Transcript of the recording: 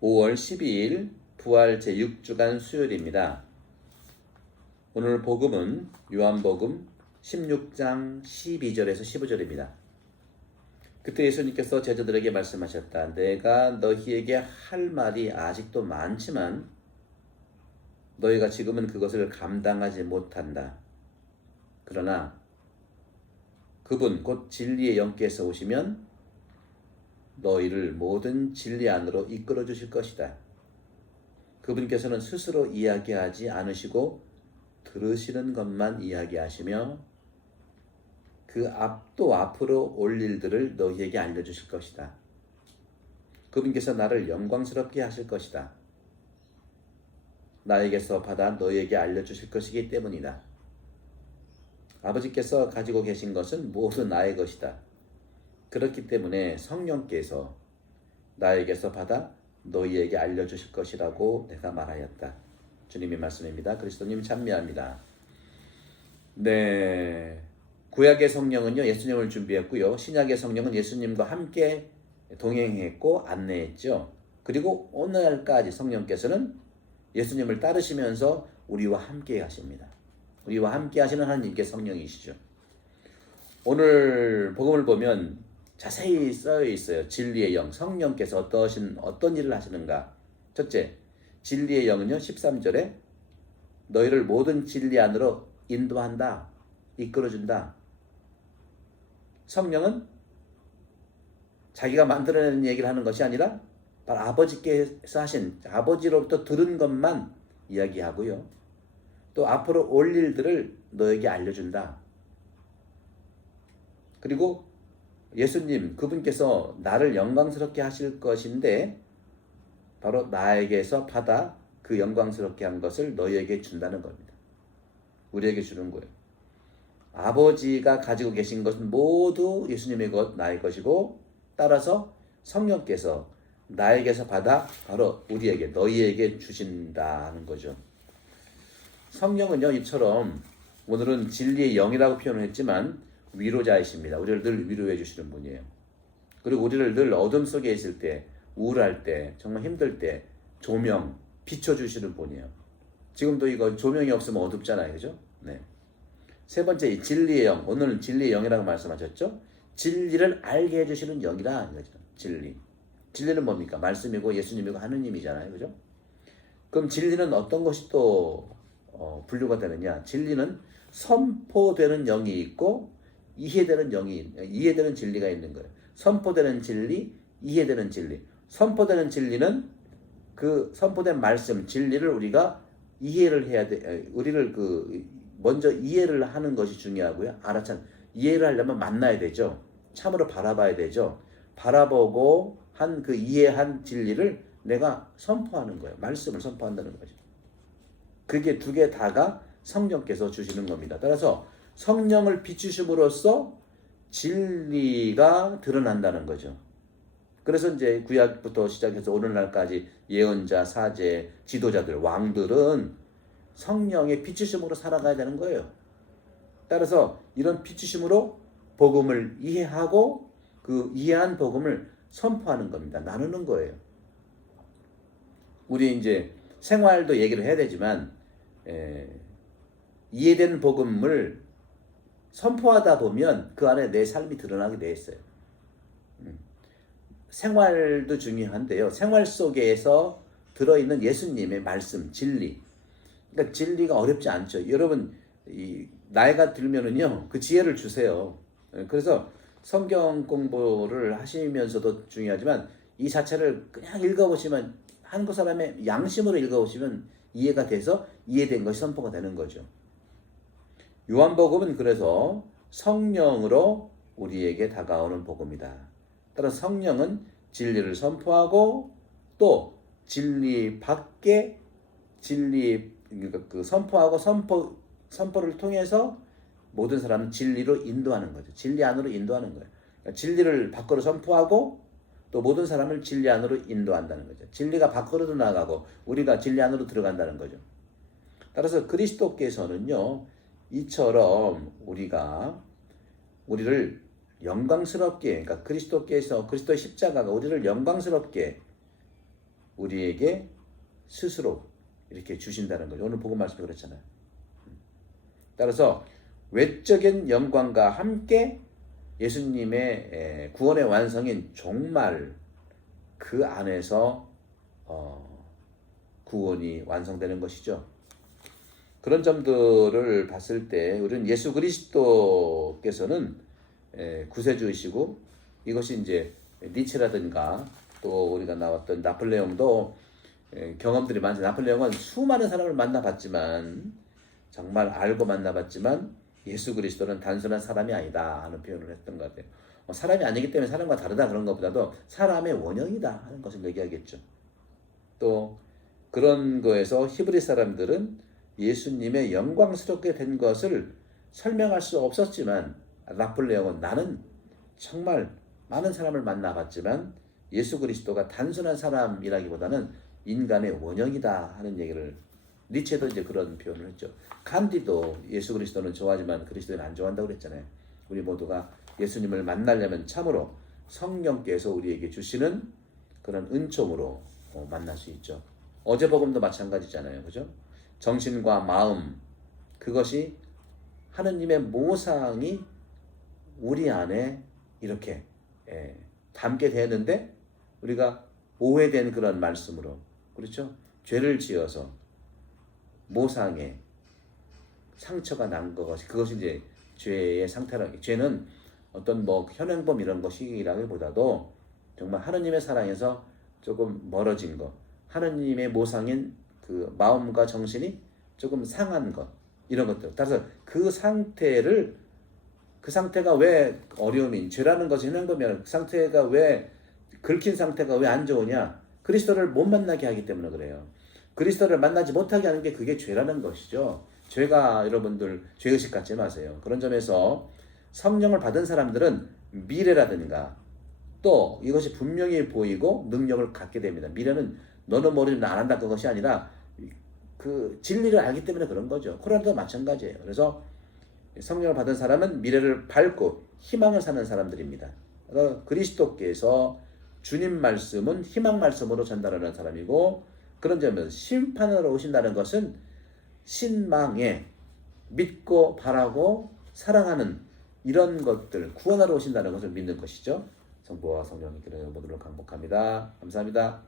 5월 12일 부활 제6주간 수요일입니다. 오늘 복음은 요한복음 16장 12절에서 15절입니다. 그때 예수님께서 제자들에게 말씀하셨다. 내가 너희에게 할 말이 아직도 많지만 너희가 지금은 그것을 감당하지 못한다. 그러나 그분 곧 진리의 영께서 오시면 너희를 모든 진리 안으로 이끌어 주실 것이다. 그분께서는 스스로 이야기하지 않으시고 들으시는 것만 이야기하시며 그 앞도 앞으로 올 일들을 너희에게 알려주실 것이다. 그분께서 나를 영광스럽게 하실 것이다. 나에게서 받아 너희에게 알려주실 것이기 때문이다. 아버지께서 가지고 계신 것은 모두 나의 것이다. 그렇기 때문에 성령께서 나에게서 받아 너희에게 알려주실 것이라고 내가 말하였다. 주님의 말씀입니다. 그리스도님 찬미합니다. 네, 구약의 성령은요 예수님을 준비했고요. 신약의 성령은 예수님과 함께 동행했고 안내했죠. 그리고 오늘날까지 성령께서는 예수님을 따르시면서 우리와 함께 하십니다. 우리와 함께 하시는 하나님께 성령이시죠. 오늘 복음을 보면 자세히 쓰여 있어요. 진리의 영, 성령께서 어떤 일을 하시는가. 첫째, 진리의 영은요 13절에 너희를 모든 진리 안으로 인도한다, 이끌어준다. 성령은 자기가 만들어내는 얘기를 하는 것이 아니라 바로 아버지께서 하신, 아버지로부터 들은 것만 이야기하고요. 또 앞으로 올 일들을 너에게 알려준다. 그리고 예수님, 그분께서 나를 영광스럽게 하실 것인데 바로 나에게서 받아 그 영광스럽게 한 것을 너희에게 준다는 겁니다. 우리에게 주는 거예요. 아버지가 가지고 계신 것은 모두 예수님의 것, 나의 것이고 따라서 성령께서 나에게서 받아 바로 우리에게, 너희에게 주신다는 거죠. 성령은요, 이처럼 오늘은 진리의 영이라고 표현을 했지만 위로자이십니다. 우리를 늘 위로해 주시는 분이에요. 그리고 우리를 늘 어둠 속에 있을 때, 우울할 때, 정말 힘들 때 조명, 비춰주시는 분이에요. 지금도 이거 조명이 없으면 어둡잖아요. 그죠? 네. 세 번째, 진리의 영. 오늘은 진리의 영이라고 말씀하셨죠? 진리를 알게 해주시는 영이라 이거죠. 진리. 진리는 뭡니까? 말씀이고 예수님이고 하느님이잖아요. 그죠? 그럼 진리는 어떤 것이 또 분류가 되느냐? 진리는 선포되는 영이 있고 이해되는 진리가 있는 거예요. 선포되는 진리, 이해되는 진리. 선포되는 진리는 그 선포된 말씀, 진리를 우리가 이해를 해야 돼. 우리를 먼저 이해를 하는 것이 중요하고요. 이해를 하려면 만나야 되죠. 참으로 바라봐야 되죠. 바라보고 한 그 이해한 진리를 내가 선포하는 거예요. 말씀을 선포한다는 거죠. 그게 두 개 다가 성령께서 주시는 겁니다. 따라서 성령을 비추심으로써 진리가 드러난다는 거죠. 그래서 이제 구약부터 시작해서 오늘날까지 예언자, 사제, 지도자들, 왕들은 성령의 비추심으로 살아가야 되는 거예요. 따라서 이런 비추심으로 복음을 이해하고 그 이해한 복음을 선포하는 겁니다. 나누는 거예요. 우리 이제 생활도 얘기를 해야 되지만 이해된 복음을 선포하다 보면 그 안에 내 삶이 드러나게 돼 있어요. 생활도 중요한데요. 생활 속에서 들어있는 예수님의 말씀, 진리. 그러니까 진리가 어렵지 않죠. 여러분, 나이가 들면은요, 그 지혜를 주세요. 그래서 성경 공부를 하시면서도 중요하지만 이 자체를 그냥 읽어보시면, 한국 사람의 양심으로 읽어보시면 이해가 돼서 이해된 것이 선포가 되는 거죠. 요한복음은 그래서 성령으로 우리에게 다가오는 복음이다. 따라서 성령은 진리를 선포하고 또 진리 밖에 선포하고 선포를 통해서 모든 사람은 진리로 인도하는 거죠. 진리 안으로 인도하는 거예요. 그러니까 진리를 밖으로 선포하고 또 모든 사람을 진리 안으로 인도한다는 거죠. 진리가 밖으로도 나가고 우리가 진리 안으로 들어간다는 거죠. 따라서 그리스도께서는요, 이처럼 우리를 영광스럽게, 그러니까 그리스도의 십자가가 우리를 영광스럽게 우리에게 스스로 이렇게 주신다는 거죠. 오늘 복음 말씀이 그렇잖아요. 따라서 외적인 영광과 함께 예수님의 구원의 완성인 종말 그 안에서 구원이 완성되는 것이죠. 그런 점들을 봤을 때 우리는 예수 그리스도께서는 구세주이시고 이것이 이제 니체라든가 또 우리가 나왔던 나폴레옹도 경험들이 많죠. 나폴레옹은 수많은 사람을 만나봤지만 정말 알고 만나봤지만 예수 그리스도는 단순한 사람이 아니다 하는 표현을 했던 것 같아요. 사람이 아니기 때문에 사람과 다르다 그런 것보다도 사람의 원형이다 하는 것을 얘기하겠죠. 또 그런 거에서 히브리 사람들은 예수님의 영광스럽게 된 것을 설명할 수 없었지만 나폴레옹은 나는 정말 많은 사람을 만나봤지만 예수 그리스도가 단순한 사람이라기보다는 인간의 원형이다 하는 얘기를 니체도 이제 그런 표현을 했죠. 간디도 예수 그리스도는 좋아하지만 그리스도는 안 좋아한다고 그랬잖아요. 우리 모두가 예수님을 만나려면 참으로 성령께서 우리에게 주시는 그런 은총으로 만날 수 있죠. 어제 복음도 마찬가지잖아요. 그죠? 정신과 마음 그것이 하느님의 모상이 우리 안에 이렇게 담게 되는데 우리가 오해된 그런 말씀으로 그렇죠? 죄를 지어서 모상에 상처가 난 것이 그것이 이제 죄의 상태라. 죄는 어떤 뭐 현행범 이런 것이라기보다도 정말 하느님의 사랑에서 조금 멀어진 것, 하느님의 모상인 그 마음과 정신이 조금 상한 것 이런 것들. 따라서 그 상태가 왜 어려움이 죄라는 것이 현행범이야. 그 상태가 왜 긁힌 상태가 왜 안 좋으냐? 그리스도를 못 만나게 하기 때문에 그래요. 그리스도를 만나지 못하게 하는 게 그게 죄라는 것이죠. 죄가 여러분들 죄의식 갖지 마세요. 그런 점에서 성령을 받은 사람들은 미래라든가 또 이것이 분명히 보이고 능력을 갖게 됩니다. 미래는 너는 모르면 안 한다 그것이 아니라 그 진리를 알기 때문에 그런 거죠. 코로나도 마찬가지예요. 그래서 성령을 받은 사람은 미래를 밟고 희망을 사는 사람들입니다. 그래서 그리스도께서 주님 말씀은 희망 말씀으로 전달하는 사람이고 그런 점에서 심판하러 오신다는 것은 신망에 믿고 바라고 사랑하는 이런 것들 구원하러 오신다는 것을 믿는 것이죠. 성부와 성령의 기름으로 모두를 강복합니다. 감사합니다.